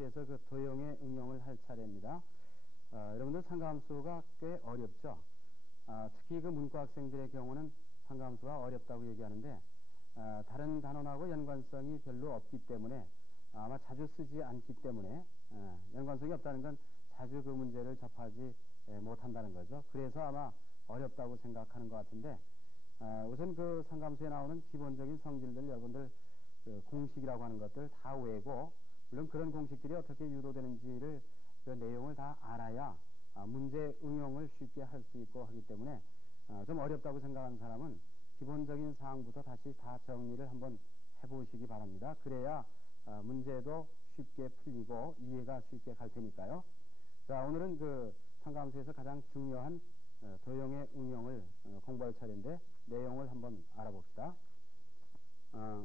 상가함수에서 그 도형의 응용을 할 차례입니다. 여러분들 상가함수가 꽤 어렵죠. 특히 그 문과 학생들의 경우는 상가함수가 어렵다고 얘기하는데 다른 단원하고 연관성이 별로 없기 때문에 아마 자주 쓰지 않기 때문에 연관성이 없다는 건 자주 그 문제를 접하지 못한다는 거죠. 그래서 아마 어렵다고 생각하는 것 같은데 우선 그 상가함수에 나오는 기본적인 성질들 여러분들 그 공식이라고 하는 것들 다 외고 물론 그런 공식들이 어떻게 유도되는지를 그 내용을 다 알아야 문제 응용을 쉽게 할 수 있고 하기 때문에 좀 어렵다고 생각하는 사람은 기본적인 사항부터 다시 다 정리를 한번 해보시기 바랍니다. 그래야 문제도 쉽게 풀리고 이해가 쉽게 갈 테니까요. 자, 오늘은 그 상가함수에서 가장 중요한 도형의 응용을 공부할 차례인데 내용을 한번 알아봅시다.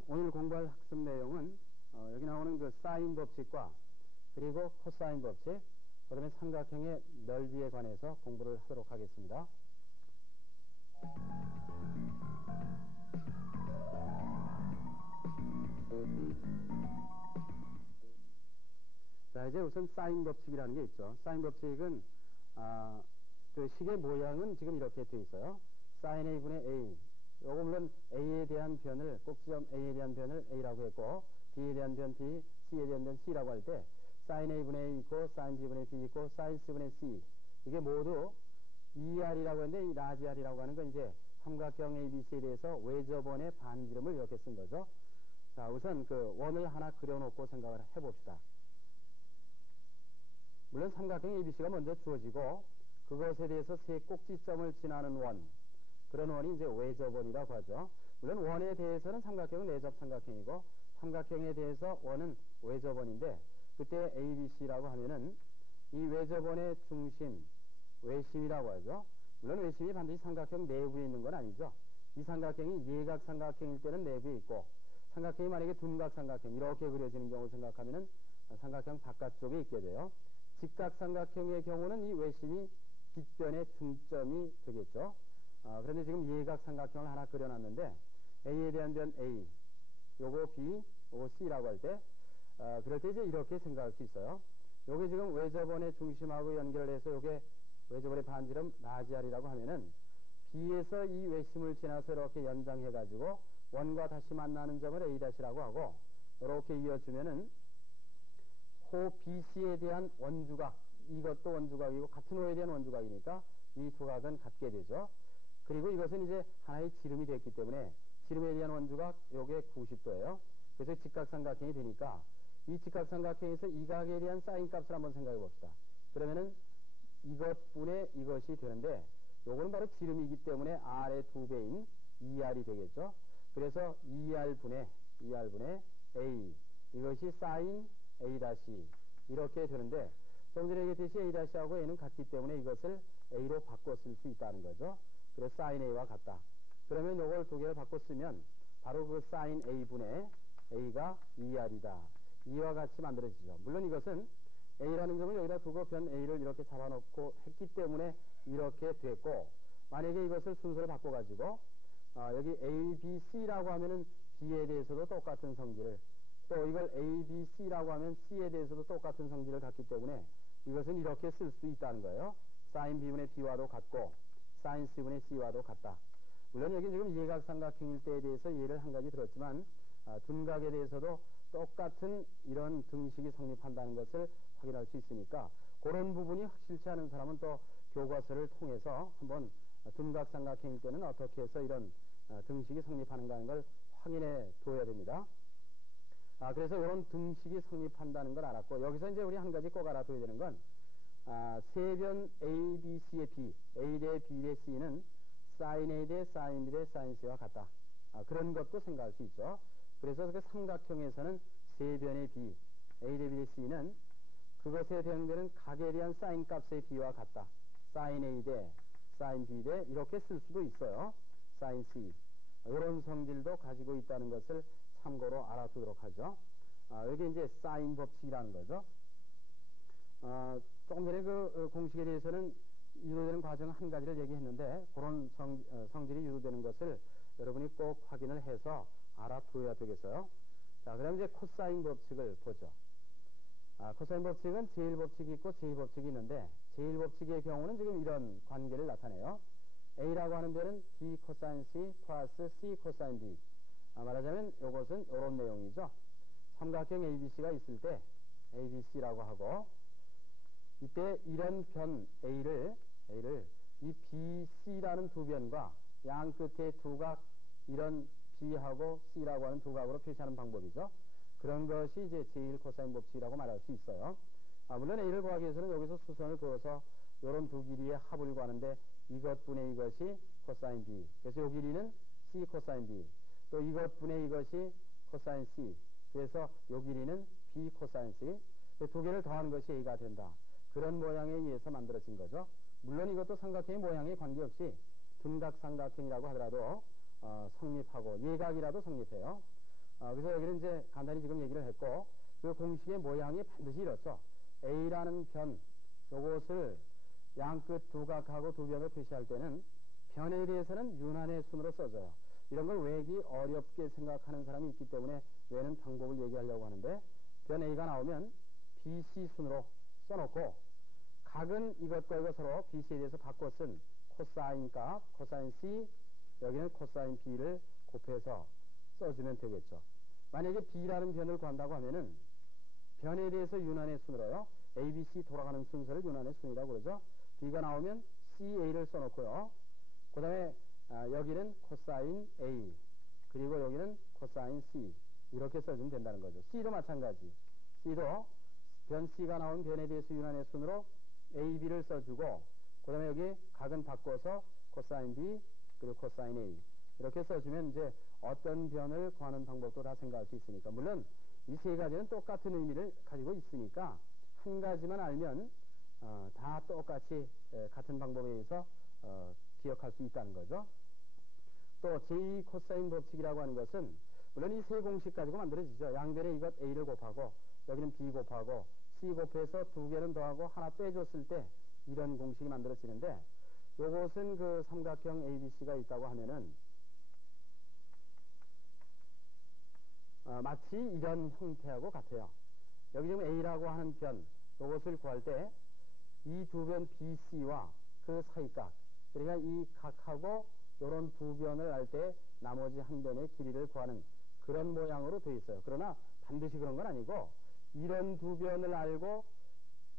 오늘 공부할 학습 내용은 여기 나오는 그 사인 법칙과 그리고 코사인 법칙, 그 다음에 삼각형의 넓이에 관해서 공부를 하도록 하겠습니다. 자, 이제 우선 사인 법칙이라는 게 있죠. 사인 법칙은 그 식의 모양은 지금 이렇게 되어 있어요. 사인 A분의 A. 요거 물론 A에 대한 변을 꼭지점 A에 대한 변을 A라고 했고 B에 대한 변 B, C에 대한 변 C라고 할 때 사인 A분의 A 있고 사인 B분의 B 있고 사인 C분의 C 이게 모두 ER이라고 하는데 이 라지 R이라고 하는 건 이제 삼각형 ABC에 대해서 외접원의 반지름을 이렇게 쓴 거죠. 자, 우선 그 원을 하나 그려놓고 생각을 해봅시다. 물론 삼각형 ABC가 먼저 주어지고 그것에 대해서 세 꼭지점을 지나는 원, 그런 원이 이제 외접원이라고 하죠. 물론 원에 대해서는 삼각형은 내접 삼각형이고 삼각형에 대해서 원은 외접원인데 그때 ABC라고 하면은 이 외접원의 중심, 외심이라고 하죠. 물론 외심이 반드시 삼각형 내부에 있는 건 아니죠. 이 삼각형이 예각 삼각형일 때는 내부에 있고 삼각형이 만약에 둔각 삼각형 이렇게 그려지는 경우를 생각하면은 삼각형 바깥쪽에 있게 돼요. 직각 삼각형의 경우는 이 외심이 빗변의 중점이 되겠죠. 그런데 지금 예각 삼각형을 하나 그려놨는데 A에 대한 변 A, 요거 B, 요거 C라고 할 때 그럴 때 이제 이렇게 생각할 수 있어요. 요게 지금 외접원의 중심하고 연결해서 요게 외접원의 반지름 라지 R이라고 하면은 B에서 이 외심을 지나서 이렇게 연장해 가지고 원과 다시 만나는 점을 A'라고 하고 이렇게 이어주면은 호 BC에 대한 원주각, 이것도 원주각이고 같은 호에 대한 원주각이니까 이 두 각은 같게 되죠. 그리고 이것은 이제 하나의 지름이 됐기 때문에 지름에 대한 원주각 요게 90도예요. 그래서 직각삼각형이 되니까 이 직각삼각형에서 이 각에 대한 사인 값을 한번 생각해 봅시다. 그러면은 이것분의 이것이 되는데 요거는 바로 지름이기 때문에 R의 2배인 2R이 되겠죠. 그래서 2R분의 A, 이것이 사인 A' 이렇게 되는데 조금 전에 얘기했듯이 A'하고 A는 같기 때문에 이것을 A로 바꿔 쓸 수 있다는 거죠. 그래서 사인 A와 같다. 그러면 요걸 두 개를 바꿔 쓰면 바로 그 사인 A분의 A가 2R이다. 이와 같이 만들어지죠. 물론 이것은 A라는 점을 여기다 두고 변 A를 이렇게 잡아놓고 했기 때문에 이렇게 됐고 만약에 이것을 순서를 바꿔가지고 여기 A, B, C라고 하면은 B에 대해서도 똑같은 성질을 또 이걸 A, B, C라고 하면 C에 대해서도 똑같은 성질을 갖기 때문에 이것은 이렇게 쓸 수 있다는 거예요. 사인 B분의 B와도 같고 사인 C분의 C와도 같다. 물론 여기 지금 예각삼각형일 때에 대해서 예를 한 가지 들었지만 둔각에 대해서도 똑같은 이런 등식이 성립한다는 것을 확인할 수 있으니까 그런 부분이 확실치 않은 사람은 또 교과서를 통해서 한번 둔각삼각형일 때는 어떻게 해서 이런 등식이 성립하는가 하는 걸 확인해 둬야 됩니다. 그래서 이런 등식이 성립한다는 걸 알았고 여기서 이제 우리 한 가지 꼭 알아둬야 되는 건 세변 A, B, C의 B, A 대 B 대 C는 사인 A 대 사인 B 대 사인 C와 같다. 그런 것도 생각할 수 있죠. 그래서 그 삼각형에서는 세변의 B, A 대 B 대 C는 그것에 대응되는 각에 대한 사인 값의 B와 같다. 사인 A 대 사인 B 대 이렇게 쓸 수도 있어요. 사인 C. 이런 성질도 가지고 있다는 것을 참고로 알아두도록 하죠. 여기 이제 사인 법칙이라는 거죠. 조금 전에 그 공식에 대해서는 유도되는 과정 한 가지를 얘기했는데 그런 성질이 유도되는 것을 여러분이 꼭 확인을 해서 알아두어야 되겠어요. 자, 그럼 이제 코사인 법칙을 보죠. 코사인 법칙은 제1법칙이 있고 제2법칙이 있는데 제1법칙의 경우는 지금 이런 관계를 나타내요. A라고 하는 변은 B 코사인 C 플러스 C 코사인 B. 말하자면 이것은 이런 내용이죠. 삼각형 ABC가 있을 때 ABC라고 하고 이때 이런 변 A를 이 BC라는 두 변과 양 끝에 두각 이런 B하고 C라고 하는 두 각으로 표시하는 방법이죠. 그런 것이 이제 제1 코사인 법칙이라고 말할 수 있어요. 물론 A를 구하기 위해서는 여기서 수선을 그어서 이런 두 길이의 합을 구하는데 이것분의 이것이 코사인 B. 그래서 이 길이는 C 코사인 B. 또 이것분의 이것이 코사인 C. 그래서 이 길이는 B 코사인 C. 두 개를 더한 것이 A가 된다. 그런 모양에 의해서 만들어진 거죠. 물론 이것도 삼각형의 모양에 관계없이 둔각삼각형이라고 하더라도 성립하고 예각이라도 성립해요. 그래서 여기는 이제 간단히 지금 얘기를 했고 그 공식의 모양이 반드시 이렇죠. A라는 변 요것을 양끝 두각하고 두 변을 표시할 때는 변에 대해서는 유난의 순으로 써져요. 이런 걸 외기 어렵게 생각하는 사람이 있기 때문에 외는 방법을 얘기하려고 하는데 변 A가 나오면 BC 순으로 써놓고 각은 이것과 이것 서로 BC에 대해서 바꿔 쓴 코사인 값, 코사인 C, 여기는 코사인 B를 곱해서 써주면 되겠죠. 만약에 B라는 변을 구한다고 하면은 변에 대해서 유난의 순으로요. ABC 돌아가는 순서를 유난의 순이라고 그러죠. B가 나오면 CA를 써놓고요. 그 다음에 여기는 코사인 A 그리고 여기는 코사인 C 이렇게 써주면 된다는 거죠. C도 마찬가지. C도 변 C가 나온 변에 대해서 유난의 순으로 AB를 써주고 그 다음에 여기 각은 바꿔서 코사인 B 그리고 코사인 A 이렇게 써주면 이제 어떤 변을 구하는 방법도 다 생각할 수 있으니까 물론 이 세 가지는 똑같은 의미를 가지고 있으니까 한 가지만 알면 다 똑같이 같은 방법에 의해서 기억할 수 있다는 거죠. 또 제2 코사인 법칙이라고 하는 것은 물론 이 세 공식 가지고 만들어지죠. 양변에 이것 A를 곱하고 여기는 B 곱하고 C 곱해서 두 개는 더하고 하나 빼줬을 때 이런 공식이 만들어지는데 요것은 그 삼각형 ABC가 있다고 하면은 마치 이런 형태하고 같아요. 여기 지금 A라고 하는 변 요것을 구할 때 이 두 변 BC와 그 사이각 그러니까 이 각하고 요런 두 변을 알 때 나머지 한 변의 길이를 구하는 그런 모양으로 되어 있어요. 그러나 반드시 그런 건 아니고 이런 두 변을 알고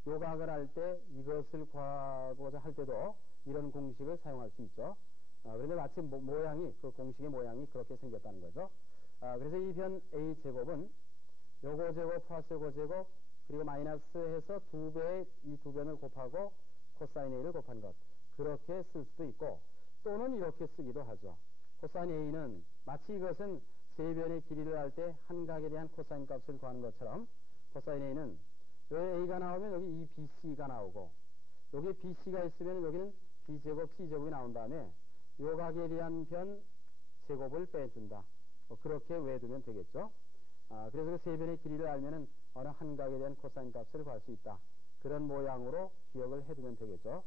요각을 할 때 이것을 구하고자 할 때도 이런 공식을 사용할 수 있죠. 그런데 마치 모양이 그 공식의 모양이 그렇게 생겼다는 거죠. 그래서 이 변 A 제곱은 요거 제곱 플러스 요거 제곱 그리고 마이너스 해서 두 배의 이 두 변을 곱하고 코사인 A를 곱한 것 그렇게 쓸 수도 있고 또는 이렇게 쓰기도 하죠. 코사인 A는 마치 이것은 세 변의 길이를 할 때 한 각에 대한 코사인 값을 구하는 것처럼 코사인 A는 여기 A가 나오면 여기 이 BC가 나오고 여기 BC가 있으면 여기는 B제곱 C제곱이 나온 다음에 요 각에 대한 변 제곱을 빼준다. 그렇게 외두면 되겠죠. 그래서 그 세 변의 길이를 알면은 어느 한 각에 대한 코사인 값을 구할 수 있다. 그런 모양으로 기억을 해두면 되겠죠.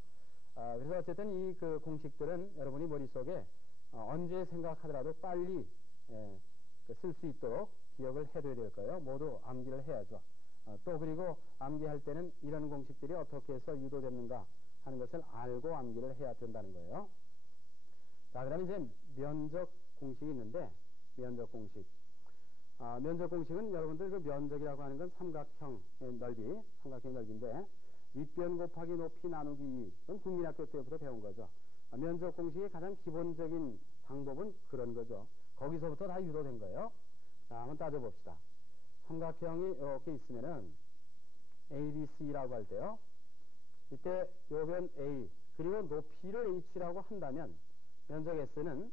그래서 어쨌든 이 그 공식들은 여러분이 머릿속에 언제 생각하더라도 빨리 쓸 수 있도록 기억을 해둬야 될 거예요. 모두 암기를 해야죠. 또 그리고 암기할 때는 이런 공식들이 어떻게 해서 유도됐는가 하는 것을 알고 암기를 해야 된다는 거예요. 자, 그다음에 이제 면적 공식이 있는데 면적 공식. 면적 공식은 여러분들 그 면적이라고 하는 건 삼각형의 넓이인데 윗변 곱하기 높이 나누기 2. 그건 국민학교 때부터 배운 거죠. 면적 공식의 가장 기본적인 방법은 그런 거죠. 거기서부터 다 유도된 거예요. 자, 한번 따져봅시다. 삼각형이 이렇게 있으면은 ABC라고 할 때요. 이때 요변 A 그리고 높이를 H라고 한다면 면적 S는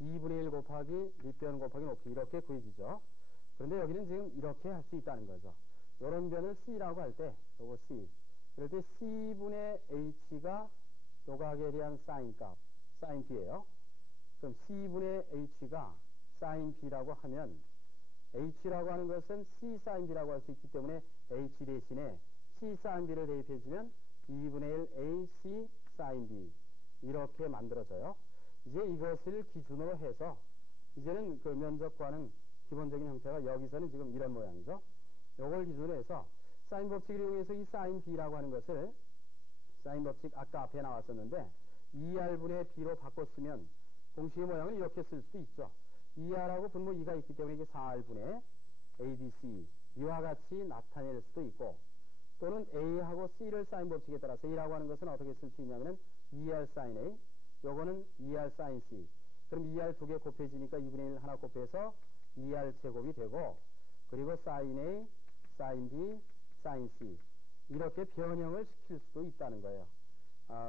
2분의 1 곱하기 밑변 곱하기 높이 이렇게 구해지죠. 그런데 여기는 지금 이렇게 할 수 있다는 거죠. 요런 변을 C라고 할 때 요거 C 그럴 때 C분의 H가 요각에 대한 사인 값 사인 B예요. 그럼 C분의 H가 사인 B라고 하면 H라고 하는 것은 C 사인 B라고 할 수 있기 때문에 H 대신에 C 사인 B를 대입해주면 2분의 1 AC 사인 B 이렇게 만들어져요. 이제 이것을 기준으로 해서 이제는 그 면적과는 기본적인 형태가 여기서는 지금 이런 모양이죠. 요걸 기준으로 해서 사인 법칙을 이용해서 이 사인 b라고 하는 것을 사인 법칙 아까 앞에 나왔었는데 2r분의 b로 바꿨으면 공식의 모양을 이렇게 쓸 수도 있죠. 2r하고 분모 2가 있기 때문에 이게 4r분의 abc 이와 같이 나타낼 수도 있고, 또는 a하고 c를 사인 법칙에 따라서 a라고 하는 것은 어떻게 쓸 수 있냐면은 2r sin a, 요거는 2r sin c. 그럼 2r 두 개 곱해지니까 2분의 1 하나 곱해서 2r 제곱이 되고, 그리고 sin a, sin b, sin c 이렇게 변형을 시킬 수도 있다는 거예요.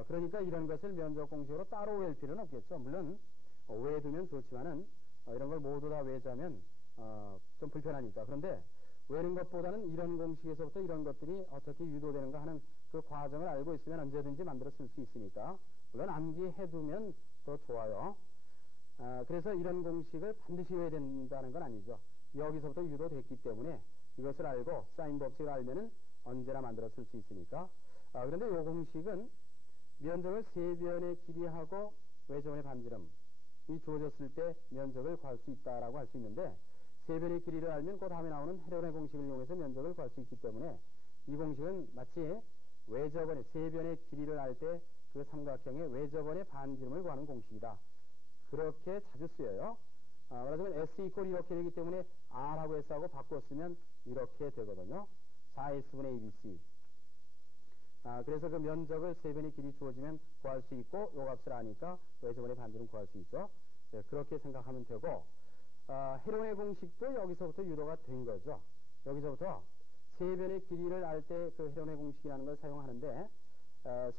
그러니까 이런 것을 면적 공식으로 따로 외울 필요는 없겠죠. 물론 외두면 좋지만은 이런 걸 모두 다 외자면 좀 불편하니까. 그런데 외는 것보다는 이런 공식에서부터 이런 것들이 어떻게 유도되는가 하는 그 과정을 알고 있으면 언제든지 만들어 쓸 수 있으니까, 물론 암기해두면 더 좋아요. 그래서 이런 공식을 반드시 외워야 된다는 건 아니죠. 여기서부터 유도됐기 때문에 이것을 알고 사인 법칙을 알면은 언제나 만들어 쓸 수 있으니까. 그런데 이 공식은 면적을 세변의 길이하고 외접원의 반지름이 주어졌을 때 면적을 구할 수 있다라고 할 수 있는데, 세변의 길이를 알면 그 다음에 나오는 헤론의 공식을 이용해서 면적을 구할 수 있기 때문에 이 공식은 마치 외접원의 세변의 길이를 알 때 그 삼각형의 외접원의 반지름을 구하는 공식이다. 그렇게 자주 쓰여요. 그러면 S 이퀄 이렇게 되기 때문에 R하고 S하고 바꿨으면 이렇게 되거든요. 4S분의 ABC. 그래서 그 면적을 세변의 길이 주어지면 구할 수 있고, 요 값을 아니까 외접원의 반지름 구할 수 있죠. 네, 그렇게 생각하면 되고, 헤론의 공식도 여기서부터 유도가 된 거죠. 여기서부터 세변의 길이를 알 때 그 헤론의 공식이라는 걸 사용하는데,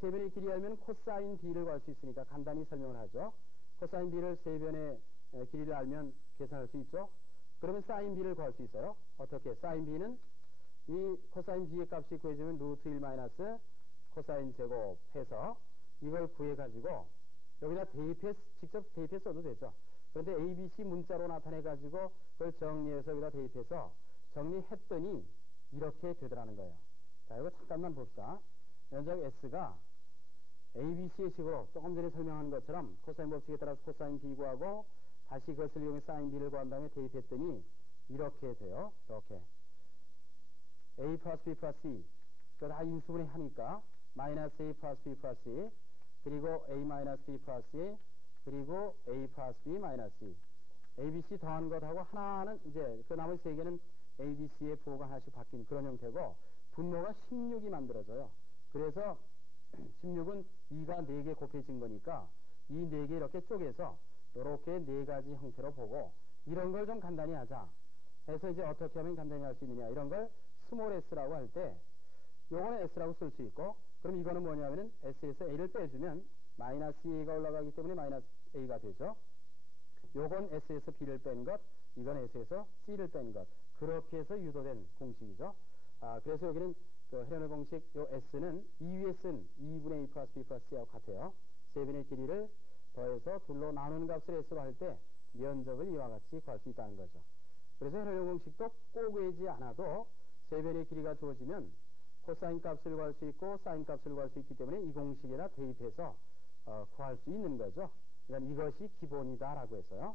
세변의 길이 알면 코사인 b를 구할 수 있으니까 간단히 설명을 하죠. 코사인 b를 세변의 길이를 알면 계산할 수 있죠. 그러면 사인 b를 구할 수 있어요. 어떻게? 사인 b는 이 코사인 b의 값이 구해지면 루트 1 마이너스 코사인 제곱 해서 이걸 구해가지고 여기다 직접 대입해 써도 되죠. 그런데 ABC 문자로 나타내가지고 그걸 정리해서 여기다 대입해서 정리했더니 이렇게 되더라는 거예요. 자, 이거 잠깐만 봅시다. 면적 S가 ABC의 식으로 조금 전에 설명한 것처럼 코사인 법칙에 따라서 코사인 B 구하고 다시 그것을 이용해 사인 B를 구한 다음에 대입했더니 이렇게 돼요. 이렇게. A 플러스 B 플러스 C. 그거 다 인수분해 하니까 마이너스 A 플러스 B 플러스 C, 그리고 A 마이너스 B 플러스 C, 그리고 A 플러스 B 마이너스 C. ABC 더한 것하고 하나는 이제 그 나머지 세 개는 ABC의 부호가 하나씩 바뀐 그런 형태고, 분모가 16이 만들어져요. 그래서 16은 2가 4개 곱해진 거니까 이 4개 이렇게 쪼개서 이렇게 4가지 형태로 보고, 이런 걸 좀 간단히 하자 해서 이제 어떻게 하면 간단히 할 수 있느냐, 이런 걸 스몰 s라고 할 때 요거는 s라고 쓸 수 있고, 그럼 이거는 뭐냐면은 s에서 a를 빼주면 마이너스 a가 올라가기 때문에 마이너스 a가 되죠. 요건 s에서 b를 뺀 것, 이건 s에서 c를 뺀 것, 그렇게 해서 유도된 공식이죠. 그래서 여기는 그 헤론의 공식 요 s는 2 위에 쓴 2분의 a 플러스 b 플러스 c하고 같아요. 세변의 길이를 더해서 둘로 나누는 값을 s로 할 때 면적을 이와 같이 구할 수 있다는 거죠. 그래서 헤론의 공식도 꼭 외지 않아도 세변의 길이가 주어지면 코사인 값을 구할 수 있고 사인 값을 구할 수 있기 때문에 이 공식에다 대입해서 구할 수 있는 거죠. 그러니까 이것이 기본이다라고 했어요.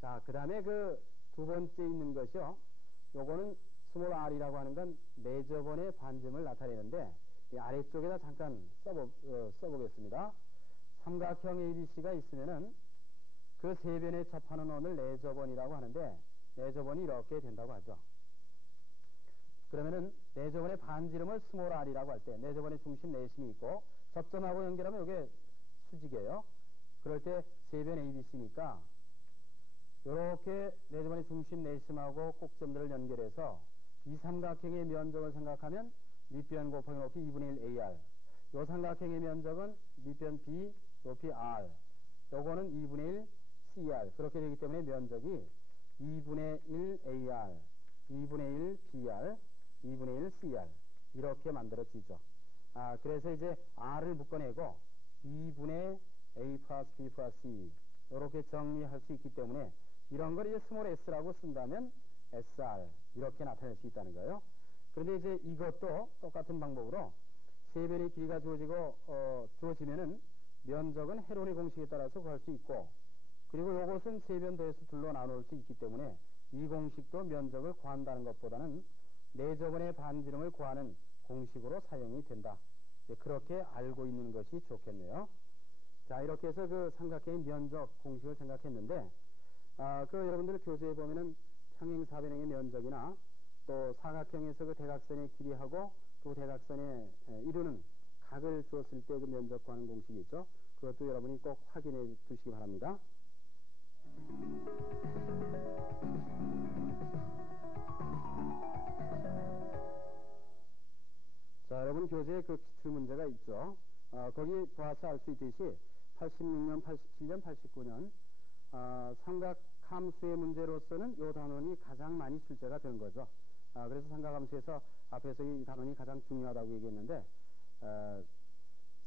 자, 그 다음에 그 두 번째 있는 것이요. 요거는 스몰 r이라고 하는 건 내접원의 반지름을 나타내는데, 이 아래쪽에다 잠깐 써보겠습니다. 삼각형 ABC가 있으면은 그 세 변에 접하는 원을 내접원이라고 하는데, 내접원이 이렇게 된다고 하죠. 그러면은 내접원의 반지름을 스몰 r이라고 할 때 내접원의 중심 내심이 있고 접점하고 연결하면 이게 수직이에요. 그럴 때 세 변 ABC니까 이렇게 내접원의 중심 내심하고 꼭점들을 연결해서 이 삼각형의 면적을 생각하면 밑변 곱하기 높이 2분의 1 AR, 요 삼각형의 면적은 밑변 B 높이 R, 요거는 2분의 1 CR, 그렇게 되기 때문에 면적이 2분의 1 AR, 2분의 1 BR, 2분의 1 CR 이렇게 만들어지죠. 그래서 이제 R을 묶어내고 2분의 A 플러스 B 플러스 C 이렇게 정리할 수 있기 때문에 이런 걸 이제 스몰 s라고 쓴다면 SR 이렇게 나타낼 수 있다는 거예요. 그런데 이제 이것도 똑같은 방법으로 세 변의 길이가 주어지면은 면적은 헤론의 공식에 따라서 구할 수 있고, 그리고 이것은 세 변 더해서 둘로 나눌 수 있기 때문에 이 공식도 면적을 구한다는 것보다는 내접원의 반지름을 구하는 공식으로 사용이 된다. 그렇게 알고 있는 것이 좋겠네요. 자, 이렇게 해서 그 삼각형의 면적 공식을 생각했는데, 그 여러분들 교재에 보면은 평행사변형의 면적이나 또 사각형에서 그 대각선의 길이하고 그 대각선에 이루는 각을 주었을 때 그 면적 구하는 공식이 있죠. 그것도 여러분이 꼭 확인해 두시기 바랍니다. 자, 여러분 교재에 그 기출 문제가 있죠. 거기 봐서 알 수 있듯이 86년, 87년, 89년 삼각함수의 문제로서는 이 단원이 가장 많이 출제가 된 거죠. 그래서 삼각함수에서 앞에서 이 단원이 가장 중요하다고 얘기했는데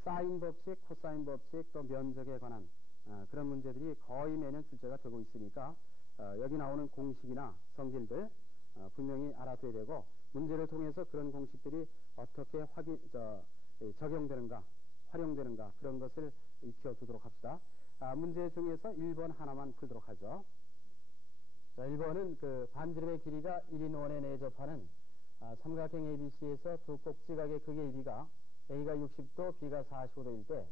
사인 법칙, 코사인 법칙, 또 면적에 관한 그런 문제들이 거의 매년 출제가 되고 있으니까 여기 나오는 공식이나 성질들 분명히 알아둬야 되고, 문제를 통해서 그런 공식들이 어떻게 적용되는가, 활용되는가, 그런 것을 익혀두도록 합시다. 문제 중에서 1번 하나만 풀도록 하죠. 자, 1번은 그 반지름의 길이가 1인 원에 내접하는 삼각형 ABC에서 두 꼭지각의 극의 AB가 A가 60도, B가 45도일 때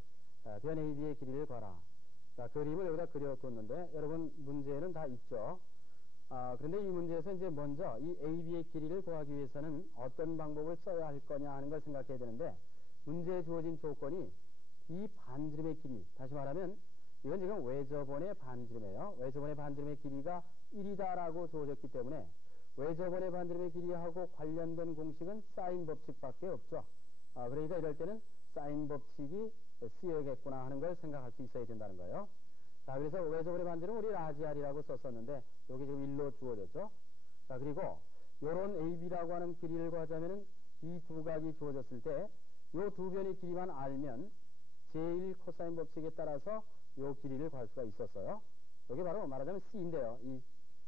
변 AB의 길이를 구하라. 자, 그림을 여기다 그려뒀는데 여러분 문제는 다 있죠. 그런데 이 문제에서 이제 먼저 이 AB의 길이를 구하기 위해서는 어떤 방법을 써야 할 거냐 하는 걸 생각해야 되는데, 문제에 주어진 조건이 이 반지름의 길이, 다시 말하면 이건 지금 외접원의 반지름이에요. 외접원의 반지름의 길이가 1이다라고 주어졌기 때문에 외접원의 반지름의 길이하고 관련된 공식은 사인 법칙밖에 없죠. 그러니까 이럴 때는 사인 법칙이 쓰여야겠구나 하는 걸 생각할 수 있어야 된다는 거예요. 자, 그래서 외접원의 반지름은 우리 라지 R이라고 썼었는데 여기 지금 1로 주어졌죠. 자, 그리고 요런 AB라고 하는 길이를 구하자면은 이 두 각이 주어졌을 때 요 두 변의 길이만 알면 제1 코사인 법칙에 따라서 요 길이를 구할 수가 있었어요. 여기 바로 말하자면 C인데요. 이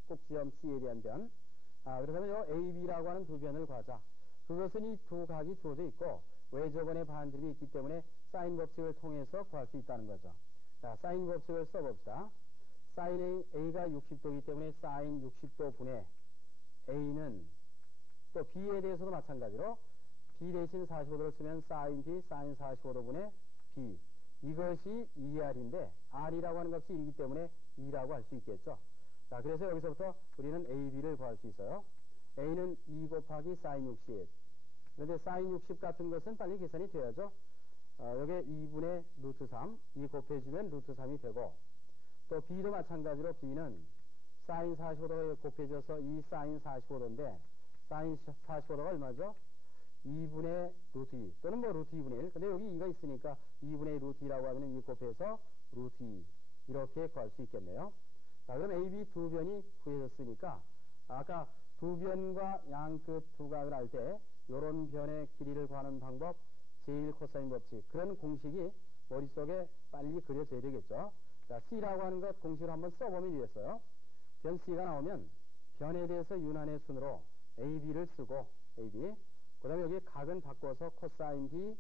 꼭지점 C에 대한 변. 그렇다면 요 AB라고 하는 두 변을 구하자. 그것은 이 두 각이 주어져 있고 외접원의 반지름이 있기 때문에 사인 법칙을 통해서 구할 수 있다는 거죠. 자, 사인 법칙을 써봅시다. 사인 A가 60도이기 때문에 사인 60도 분의 A는 또 B에 대해서도 마찬가지로 B 대신 45도를 쓰면 사인 B, 사인 45도 분의 B. 이것이 2R인데 R이라고 하는 값이 1이기 때문에 2라고 할 수 있겠죠. 자, 그래서 여기서부터 우리는 AB를 구할 수 있어요. A는 2 곱하기 사인 60. 그런데 사인 60 같은 것은 빨리 계산이 돼야죠. 여기에 2분의 루트 3, 2 곱해주면 루트 3이 되고, 또 B도 마찬가지로 B는 사인 45도가 곱해져서 2 사인 45도인데 사인 45도가 얼마죠? 2분의 루트 2 또는 뭐 루트 2분의 1. 근데 여기 2가 있으니까 2분의 루트 2라고 하면 2 곱해서 루트 2 이렇게 구할 수 있겠네요. 자, 그럼 AB 두 변이 구해졌으니까 아까 두 변과 양끝 두 각을 할 때 요런 변의 길이를 구하는 방법, 제1 코사인 법칙, 그런 공식이 머릿속에 빨리 그려져야 되겠죠. 자, C라고 하는 것 공식을 한번 써보면 이랬어요. 변 C가 나오면 변에 대해서 유난의 순으로 AB를 쓰고 AB, 그 다음에 여기 각은 바꿔서 코사인 B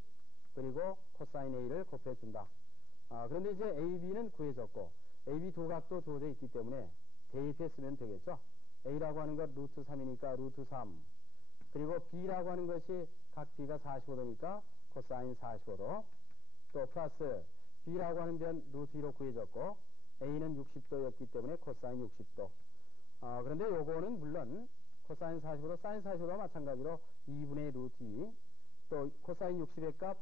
그리고 코사인 A를 곱해준다. 그런데 이제 AB는 구해졌고 AB 두 각도 주어져 있기 때문에 대입했으면 되겠죠. A라고 하는 것 루트 3이니까 루트 3, 그리고 B라고 하는 것이 각 B가 45도니까 코사인 45도, 또 플러스 B라고 하는 변 루트 2로 구해졌고 A는 60도였기 때문에 코사인 60도. 그런데 요거는 물론 코사인 45도, 사인 45도와 마찬가지로 2분의 루트 2, 또 코사인 60의 값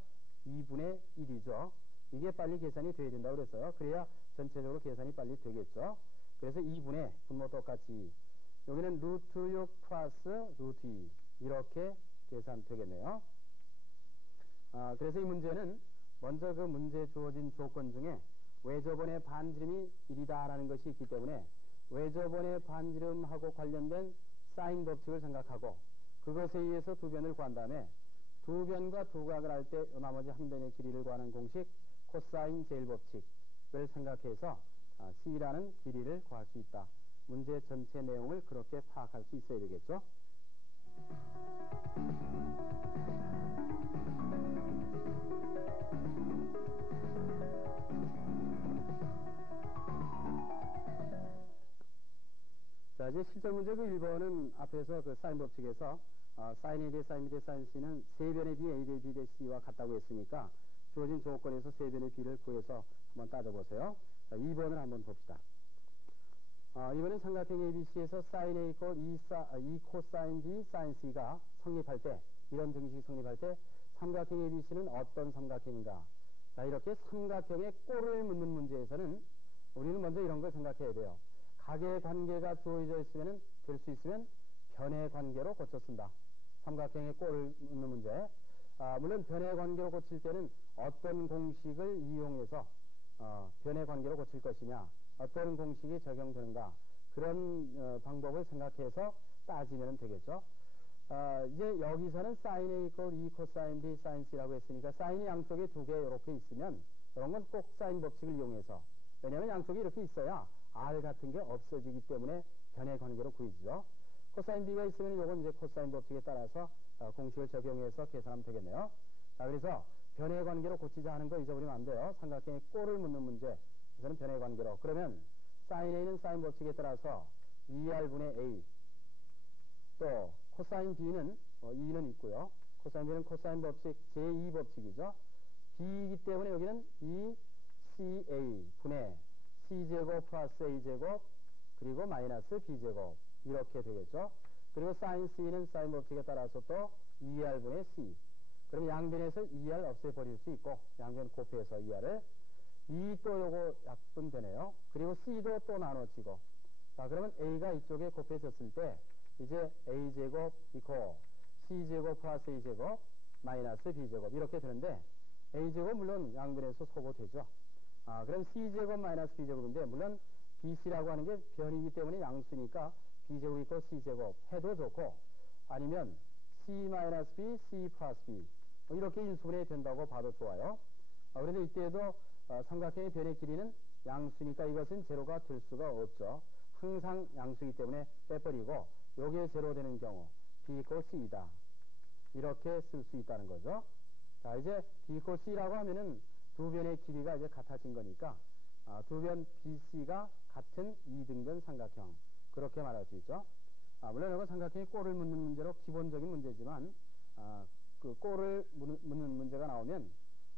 2분의 1이죠. 이게 빨리 계산이 돼야 된다고 그랬어요. 그래야 전체적으로 계산이 빨리 되겠죠. 그래서 2분의 분모 똑같이 여기는 루트 6 플러스 루트 2 이렇게 계산되겠네요. 그래서 이 문제는 먼저 그 문제에 주어진 조건 중에 외접원의 반지름이 1이다라는 것이 있기 때문에 외접원의 반지름하고 관련된 사인 법칙을 생각하고 그것에 의해서 두 변을 구한 다음에 두 변과 두 각을 할 때 나머지 한 변의 길이를 구하는 공식 코사인 제일 법칙을 생각해서 C라는 길이를 구할 수 있다. 문제 전체 내용을 그렇게 파악할 수 있어야 되겠죠. 자, 이제 실전 문제 그 1번은 앞에서 그 사인 법칙에서 사인 A 대 사인 B 대 사인 C는 세변의 B A 대 B 대 C와 같다고 했으니까 주어진 조건에서 세변의 B를 구해서 한번 따져보세요. 자, 2번을 한번 봅시다. 이번엔 삼각형 ABC에서 sin A 이퀄 2 코사인 B 사인 C가 성립할 때, 이런 등식이 성립할 때 삼각형 ABC는 어떤 삼각형인가? 자, 이렇게 삼각형의 꼴을 묻는 문제에서는 우리는 먼저 이런 걸 생각해야 돼요. 각의 관계가 주어져 있으면, 될 수 있으면 변의 관계로 고쳐 쓴다. 삼각형의 꼴을 묻는 문제. 물론 변의 관계로 고칠 때는 어떤 공식을 이용해서 변의 관계로 고칠 것이냐, 어떤 공식이 적용되는가, 그런 방법을 생각해서 따지면 되겠죠. 이제 여기서는 sin A 이퀄 2 코사인 B 사인 C라고 했으니까 사인이 양쪽에 두 개 이렇게 있으면 이런 건 꼭 사인 법칙을 이용해서, 왜냐하면 양쪽이 이렇게 있어야 R 같은 게 없어지기 때문에 변의 관계로 구해지죠. 코사인 B가 있으면 이건 이제 코사인 법칙에 따라서 공식을 적용해서 계산하면 되겠네요. 자, 그래서 변의 관계로 고치자 하는 거 잊어버리면 안 돼요. 삼각형의 꼴을 묻는 문제, 그래서는 변의 관계로. 그러면 사인 A는 사인 법칙에 따라서 2R분의 A, 또 코사인 B는 2는 있고요. 코사인 B는 코사인 법칙 제2 법칙이죠. B이기 때문에 여기는 2CA 분의 C제곱 플러스 A제곱 그리고 마이너스 B제곱 이렇게 되겠죠. 그리고 사인 C는 사인 법칙에 따라서 또 2R분의 C. 그럼 양변에서 2R 없애버릴 수 있고, 양변 곱해서 2R을 2 또 요거 약분되네요. 그리고 C도 또 나눠지고. 자, 그러면 A가 이쪽에 곱해졌을 때 이제 A제곱 이코 C제곱 플러스 A제곱 마이너스 B제곱 이렇게 되는데, A제곱 물론 양변에서 소거되죠. 그럼 C제곱 마이너스 B제곱인데, 물론 BC라고 하는 게 변이기 때문에 양수니까 B제곱 이코 C제곱 해도 좋고, 아니면 C 마이너스 B, C 플러스 B 이렇게 인수분해 된다고 봐도 좋아요. 그런데 이때에도 삼각형의 변의 길이는 양수니까 이것은 제로가 될 수가 없죠. 항상 양수이기 때문에 빼버리고 요게 제로 되는 경우 B 이퀄 C이다. 이렇게 쓸 수 있다는 거죠. 자, 이제 B 이퀄 C라고 하면은 두 변의 길이가 이제 같아진 거니까 두 변 BC가 같은 이등변 삼각형, 그렇게 말할 수 있죠. 물론 이건 삼각형의 꼴을 묻는 문제로 기본적인 문제지만 그 꼴을 묻는 문제가 나오면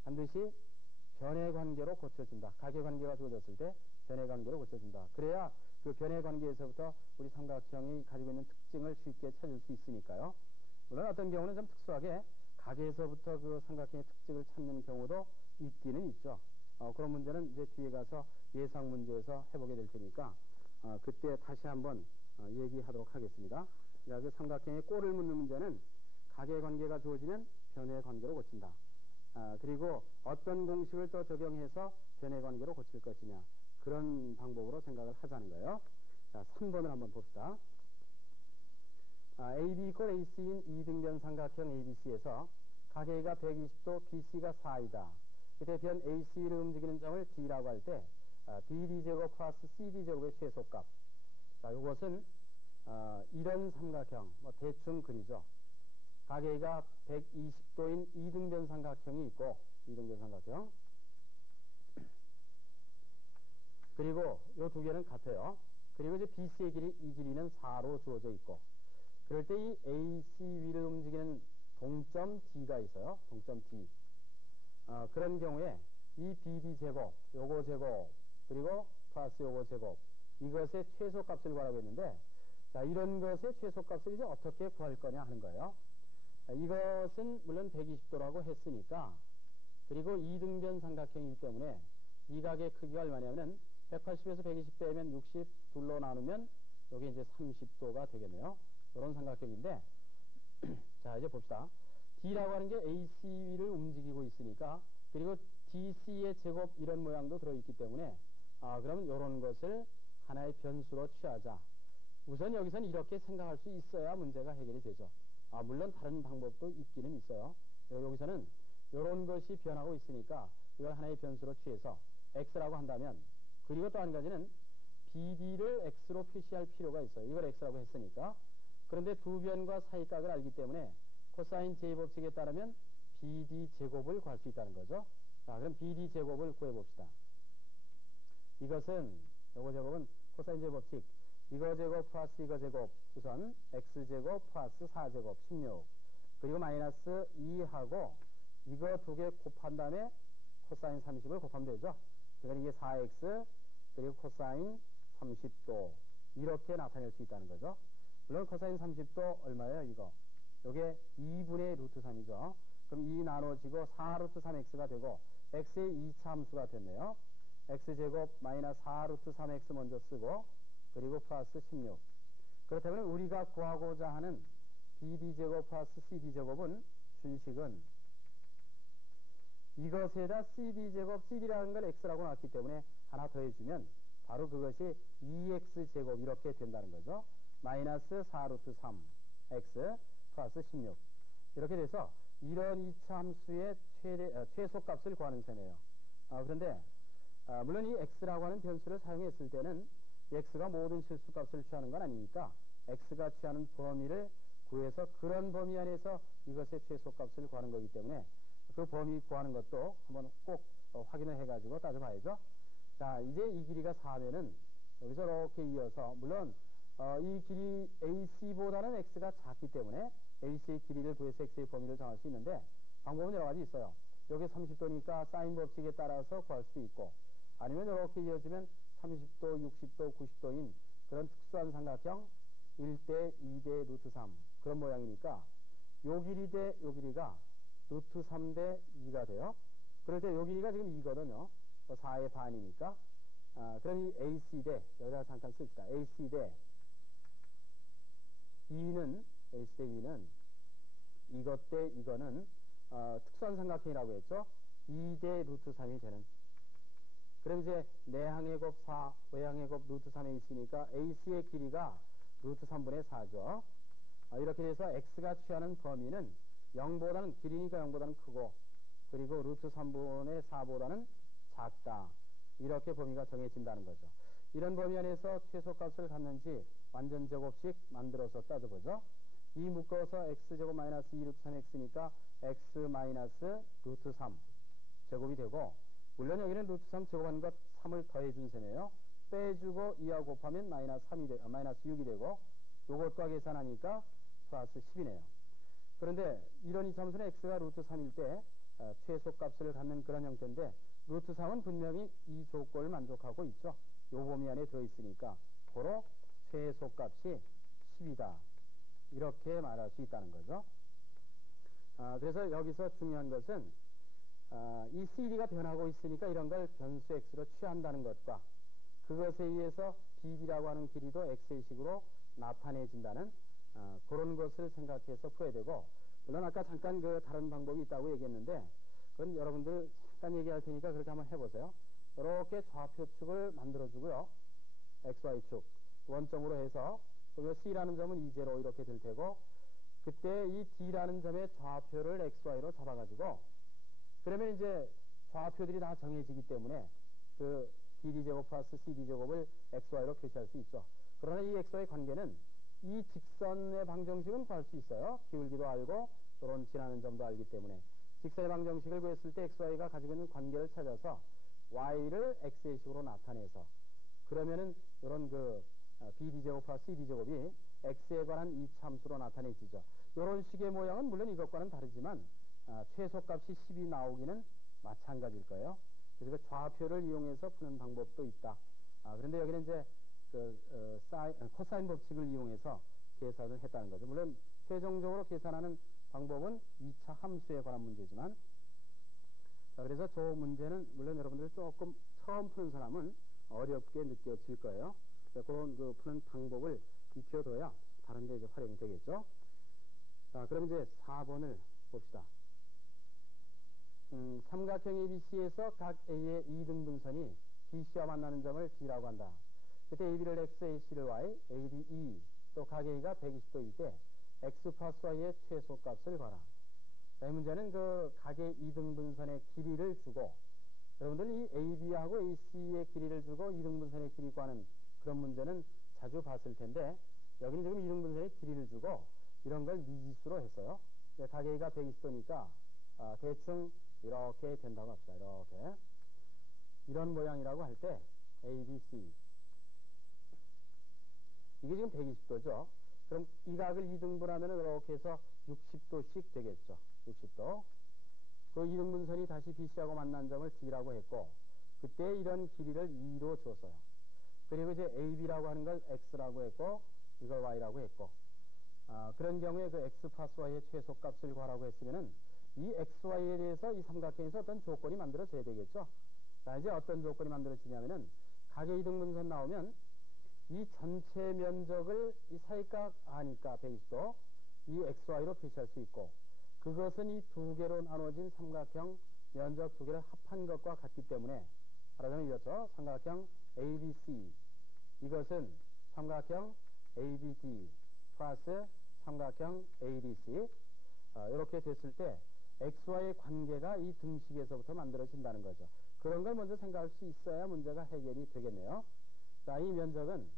반드시 변의 관계로 고쳐준다. 각의 관계가 주어졌을 때 변의 관계로 고쳐준다. 그래야 그 변의 관계에서부터 우리 삼각형이 가지고 있는 특징을 쉽게 찾을 수 있으니까요. 물론 어떤 경우는 좀 특수하게 각에서부터 그 삼각형의 특징을 찾는 경우도 있기는 있죠. 그런 문제는 이제 뒤에 가서 예상 문제에서 해보게 될 테니까 그때 다시 한번 얘기하도록 하겠습니다. 자, 그 삼각형의 꼴을 묻는 문제는 각의 관계가 주어지면 변의 관계로 고친다. 그리고 어떤 공식을 또 적용해서 변의 관계로 고칠 것이냐, 그런 방법으로 생각을 하자는 거예요. 자, 3번을 한번 봅시다. AB 이퀄 AC인 이등변 삼각형 ABC에서 각 A가 120도, BC가 4이다. 그때 변 AC를 움직이는 점을 D라고 할 때 BD제곱 플러스 CD제곱의 최소값. 자, 이것은 이런 삼각형, 대충 그리죠. 각 A가 120도인 이등변 삼각형이 있고, 이등변 삼각형. 그리고 요 두 개는 같아요. 그리고 이제 BC의 길이, 이 길이는 4로 주어져 있고, 그럴 때 이 AC 위를 움직이는 동점 D가 있어요. 동점 D. 그런 경우에 이 BD 제곱, 요거 제곱, 그리고 플러스 요거 제곱, 이것의 최소값을 구하라고 했는데, 자, 이런 것의 최소값을 이제 어떻게 구할 거냐 하는 거예요. 자, 이것은 물론 120도라고 했으니까, 그리고 이등변 삼각형이기 때문에 이 각의 크기가 얼마냐면은 180에서 120 빼면 60, 둘로 나누면 여기 이제 30도가 되겠네요. 이런 삼각형인데, 자, 이제 봅시다. D라고 하는 게 AC를 움직이고 있으니까, 그리고 DC의 제곱 이런 모양도 들어있기 때문에, 그러면 이런 것을 하나의 변수로 취하자. 우선 여기서는 이렇게 생각할 수 있어야 문제가 해결이 되죠. 물론 다른 방법도 있기는 있어요. 여기서는 이런 것이 변하고 있으니까 이걸 하나의 변수로 취해서 X라고 한다면, 그리고 또 한 가지는 BD를 X로 표시할 필요가 있어요. 이걸 X라고 했으니까. 그런데 두 변과 사이각을 알기 때문에 코사인 제곱식에 따르면 BD 제곱을 구할 수 있다는 거죠. 자, 그럼 BD 제곱을 구해봅시다. 이것은, 요거 제곱은 코사인 제곱식 이거 제곱 플러스 이거 제곱 우선 x제곱 플러스 4제곱 16 그리고 마이너스 2하고 이거 두 개 곱한 다음에 코사인 30을 곱하면 되죠. 그러니까 이게 4x 그리고 코사인 30도 이렇게 나타낼 수 있다는 거죠. 물론 코사인 30도 얼마예요? 이거 요게 2분의 루트 3이죠. 그럼 2 나눠지고 4 루트 3x가 되고 x의 2차 함수가 됐네요. x제곱 마이너스 4 루트 3x 먼저 쓰고 그리고 플러스 16 그렇다면 우리가 구하고자 하는 bd제곱 플러스 cd제곱은 준식은 이것에다 cd제곱 cd라는 걸 x라고 나왔기 때문에 하나 더해주면 바로 그것이 2x제곱 이렇게 된다는 거죠. 마이너스 4 루트 3 x 플러스 16 이렇게 돼서 이런 2차 함수의 최소값을 구하는 셈이에요. 그런데 물론 이 x라고 하는 변수를 사용했을 때는 x가 모든 실수값을 취하는 건 아니니까 x가 취하는 범위를 구해서 그런 범위 안에서 이것의 최소값을 구하는 거기 때문에 그 범위 구하는 것도 한번 꼭 확인을 해가지고 따져봐야죠. 자, 이제 이 길이가 4면은 여기서 이렇게 이어서 물론 이 길이 AC보다는 x가 작기 때문에 AC의 길이를 구해서 x의 범위를 정할 수 있는데 방법은 여러 가지 있어요. 여기 30도니까 사인 법칙에 따라서 구할 수도 있고 아니면 이렇게 이어지면 30도, 60도, 90도인 그런 특수한 삼각형 1대 2대 루트 3 그런 모양이니까 요 길이 대 요 길이가 루트 3 대 2가 돼요. 그럴 때 요 길이가 지금 2거든요. 4의 반이니까 그럼 이 AC 대 여기다 잠깐 씁시다. AC 대 2는 AC 대 2는 이것 대 이거는 특수한 삼각형이라고 했죠. 2대 루트 3이 되는 그럼 이제 내항의 곱 4 외항의 곱 루트 3에 있으니까 AC의 길이가 루트 3분의 4죠. 이렇게 돼서 x가 취하는 범위는 0보다는 길이니까 0보다는 크고 그리고 루트 3분의 4보다는 작다. 이렇게 범위가 정해진다는 거죠. 이런 범위 안에서 최소값을 갖는지 완전 제곱식 만들어서 따져보죠. 이 묶어서 x제곱 마이너스 2 루트 3x니까 x 마이너스 루트 3 제곱이 되고 물론 여기는 루트 3 제곱하는 것 3을 더해준 셈이에요. 빼주고 2하고 곱하면 마이너스 6이 되고 요것과 계산하니까 플러스 10이네요. 그런데 이런 이참수는 x가 루트 3일 때 최소값을 갖는 그런 형태인데 루트 3은 분명히 이 조건을 만족하고 있죠. 요 범위 안에 들어있으니까 고로 최소값이 10이다. 이렇게 말할 수 있다는 거죠. 그래서 여기서 중요한 것은 이 CD가 변하고 있으니까 이런 걸 변수 x로 취한다는 것과 그것에 의해서 BD라고 하는 길이도 x의 식으로 나타내진다는 그런 것을 생각해서 풀어야 되고 물론 아까 잠깐 그 다른 방법이 있다고 얘기했는데 그건 여러분들 잠깐 얘기할 테니까 그렇게 한번 해보세요. 이렇게 좌표축을 만들어주고요. XY축 원점으로 해서 그러면 C라는 점은 2제로 이렇게 될 테고 그때 이 D라는 점의 좌표를 XY로 잡아가지고 그러면 이제 좌표들이 다 정해지기 때문에 그 BD제곱 플러스 CD제곱을 XY로 표시할 수 있죠. 그러나 이 XY 관계는 이 직선의 방정식은 구할 수 있어요. 기울기도 알고 또는 지나는 점도 알기 때문에 직선의 방정식을 구했을 때 XY가 가지고 있는 관계를 찾아서 Y를 X의 식으로 나타내서 그러면은 이런 그 BD제곱 플러스 CD제곱이 X에 관한 이 참수로 나타내지죠. 이런 식의 모양은 물론 이것과는 다르지만 최소값이 10이 나오기는 마찬가지일 거예요. 그래서 그 좌표를 이용해서 푸는 방법도 있다. 그런데 여기는 이제 코사인 법칙을 이용해서 계산을 했다는 거죠. 물론 최종적으로 계산하는 방법은 2차 함수에 관한 문제지만 그래서 저 문제는 물론 여러분들 조금 처음 푸는 사람은 어렵게 느껴질 거예요. 그런 그 푸는 방법을 익혀둬야 다른 데 이제 활용이 되겠죠. 자, 그럼 이제 4번을 봅시다. 삼각형 ABC에서 각 A의 2등분선이 BC와 만나는 점을 D라고 한다. 그때 AB를 X, AC를 Y, AD E, 또 각 A가 120도일 때 X 플러스 Y의 최소값을 봐라. 이 문제는 그 각의 2등분선의 길이를 주고 여러분들 이 AB하고 AC의 길이를 주고 2등분선의 길이 구하는 그런 문제는 자주 봤을 텐데 여기는 지금 2등분선의 길이를 주고 이런 걸 미지수로 했어요. 각 A가 120도니까 대충 이렇게 된다고 합시다. 이렇게 이런 모양이라고 할 때 A, B, C 이게 지금 120도죠. 그럼 이 각을 2등분하면 이렇게 해서 60도씩 되겠죠. 60도. 그 2등분선이 다시 BC하고 만난 점을 D라고 했고, 그때 이런 길이를 2로 줬어요. 그리고 이제 AB라고 하는 걸 X라고 했고, 이걸 Y라고 했고, 그런 경우에 그 X 플러스 Y의 최소값을 구하라고 했으면은 이 XY에 대해서 이 삼각형에서 어떤 조건이 만들어져야 되겠죠. 자, 이제 어떤 조건이 만들어지냐면은 각의 2등분선 나오면 이 전체 면적을 이 사이각 아니까 120도 이 XY로 표시할 수 있고, 그것은 이 두 개로 나눠진 삼각형 면적 두 개를 합한 것과 같기 때문에, 말하자면 이렇죠. 삼각형 ABC, 이것은 삼각형 ABD 플러스 삼각형 ADC, 이렇게 됐을 때 XY의 관계가 이 등식에서부터 만들어진다는 거죠. 그런 걸 먼저 생각할 수 있어야 문제가 해결이 되겠네요. 자, 이 면적은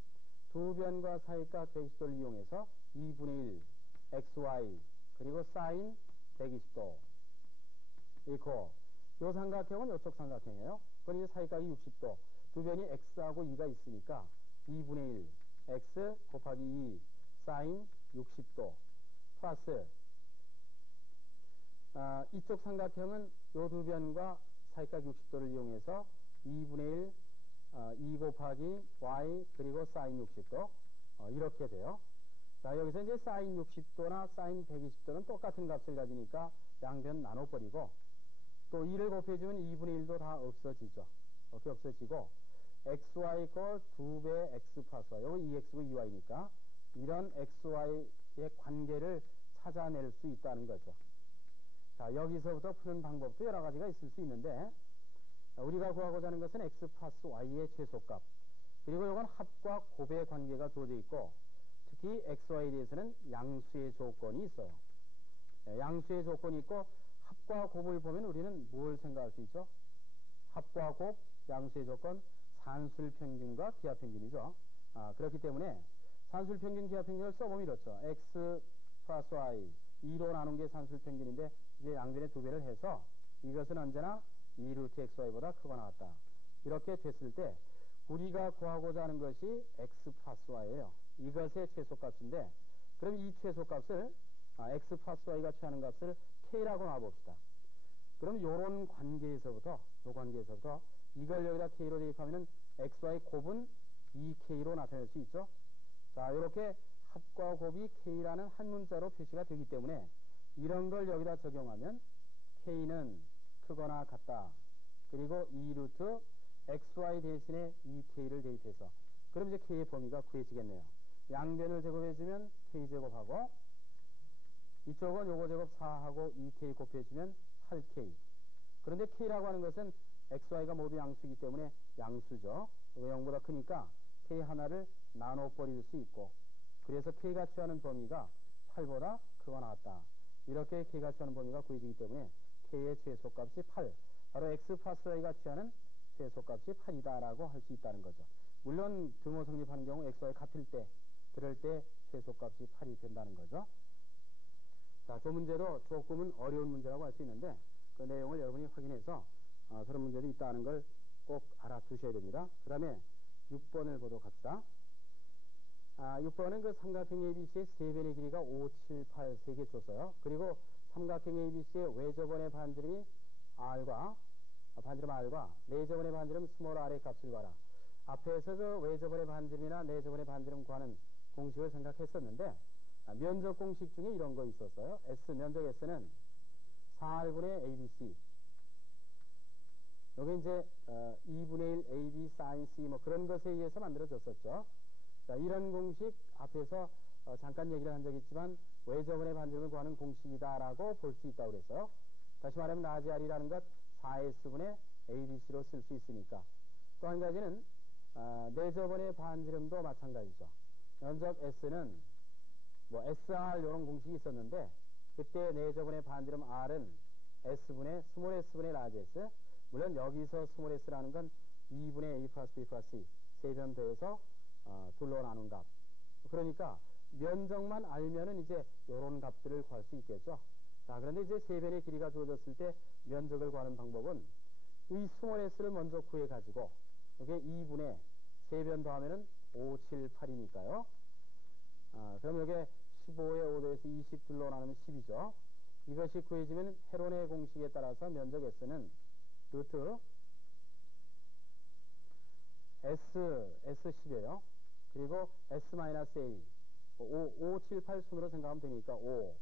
두 변과 사이각 120도를 이용해서 2분의 1 XY 그리고 사인 120도 이고, 요 삼각형은 요쪽 삼각형이에요. 그건 이제 사이각이 60도, 두 변이 X하고 2가 있으니까 2분의 1 X 곱하기 2 사인 60도 플러스 이쪽 삼각형은 요 두 변과 사이각 60도를 이용해서 2분의 1 2 곱하기 y 그리고 사인 60도 이렇게 돼요. 자, 여기서 이제 사인 60도나 사인 120도는 똑같은 값을 가지니까 양변 나눠버리고, 또 2를 곱해주면 2분의 1도 다 없어지죠. 이렇게 없어지고, xy 꼴 2배 x 플러스 y, 여기 2x고 2y니까 이런 xy의 관계를 찾아낼 수 있다는 거죠. 자, 여기서부터 푸는 방법도 여러 가지가 있을 수 있는데, 우리가 구하고자 하는 것은 x 플러스 y의 최소값, 그리고 이건 합과 곱의 관계가 주어져 있고, 특히 xy에 대해서는 양수의 조건이 있어요. 양수의 조건이 있고, 합과 곱을 보면 우리는 뭘 생각할 수 있죠? 합과 곱, 양수의 조건, 산술평균과 기하평균이죠. 그렇기 때문에 산술평균, 기하평균을 써보면 이렇죠. x 플러스 y 2로 나눈 게 산술평균인데, 이제 양변의 2배를 해서 이것은 언제나 2 루트 xy보다 크거나 같다. 이렇게 됐을 때 우리가 구하고자 하는 것이 x 플러스 y예요. 이것의 최소값인데, 그럼 이 최소값을 x 플러스 y가 취하는 값을 k라고 놔봅시다. 그럼 요런 관계에서부터, 요 관계에서부터 이걸 여기다 k로 대입하면은 xy 곱은 2k로 나타낼 수 있죠. 자, 이렇게 합과 곱이 k라는 한 문자로 표시가 되기 때문에 이런 걸 여기다 적용하면 k는 크거나 같다. 그리고 2 루트 xy 대신에 2k를 대입해서, 그럼 이제 k의 범위가 구해지겠네요. 양변을 제곱해주면 k제곱하고, 이쪽은 요거 제곱 4하고 2k 곱해주면 8k. 그런데 k라고 하는 것은 xy가 모두 양수이기 때문에 양수죠. 0보다 크니까 k 하나를 나눠버릴 수 있고, 그래서 k가 취하는 범위가 8보다 크거나 같다. 이렇게 k가 취하는 범위가 구해지기 때문에 k의 최소값이 8, 바로 x 플러스 y가 취하는 최소값이 8이다라고 할 수 있다는 거죠. 물론 등호 성립하는 경우 xy 같을 때, 그럴 때 최소값이 8이 된다는 거죠. 자, 저 문제도 조금은 어려운 문제라고 할 수 있는데, 그 내용을 여러분이 확인해서 그런 문제도 있다는 걸 꼭 알아두셔야 됩니다. 그 다음에 6번을 보도록 합시다. 6번은 그 삼각형 ABC의 세 변의 길이가 5, 7, 8, 3개 줬어요. 그리고 삼각형 ABC의 외접원의 반지름이 R과, 반지름 R과 내접원의 반지름 스몰 R의 값을 구하라. 앞에서 그 외접원의 반지름이나 내접원의 반지름 구하는 공식을 생각했었는데, 면적 공식 중에 이런 거 있었어요. 면적 S는 4R분의 ABC. 여기 이제 2분의 1 AB sin C 뭐 그런 것에 의해서 만들어졌었죠. 자, 이런 공식 앞에서 잠깐 얘기를 한 적이 있지만 외접원의 반지름을 구하는 공식이다라고 볼 수 있다고 그랬어요. 다시 말하면 라지 R이라는 것 4S분의 ABC로 쓸 수 있으니까. 또 한 가지는 내접원의 반지름도 마찬가지죠. 면적 S는 뭐 SR 이런 공식이 있었는데, 그때 내접원의 반지름 R은 S분의 스몰 S분의 라지 S, 물론 여기서 스몰 S라는 건 2분의 A 플러스 B 플러스 C 세 변 더해서 둘로 나눈 값. 그러니까 면적만 알면은 이제 요런 값들을 구할 수 있겠죠. 자, 그런데 이제 세 변의 길이가 주어졌을 때 면적을 구하는 방법은 이 스몰 S를 먼저 구해 가지고, 이게 2분의 세 변 더하면은 5, 7, 8이니까요. 그럼 이게 15의 5더해서 20둘로 나누면 10이죠. 이것이 구해지면 헤론의 공식에 따라서 면적 S는 루트 S10이에요. 그리고 S-A 5, 7, 8 순으로 생각하면 되니까 5,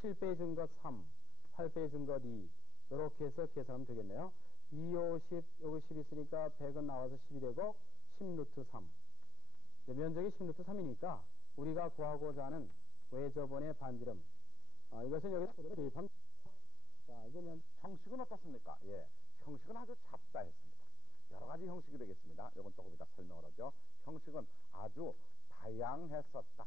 7 빼준 것 3, 8 빼준 것 2 이렇게 해서 계산하면 되겠네요. 2, 5, 10 여기 10 있으니까 100은 나와서 10이 되고 10 루트 3 면적이 10 루트 3이니까 우리가 구하고자 하는 외접원의 반지름 이것은 여기서 그대로 대입하면 자, 이게 형식은 어떻습니까? 예, 형식은 아주 잡다했습니다. 여러 가지 형식이 되겠습니다. 이건 조금 이따 설명을 하죠. 형식은 아주 다양했었다.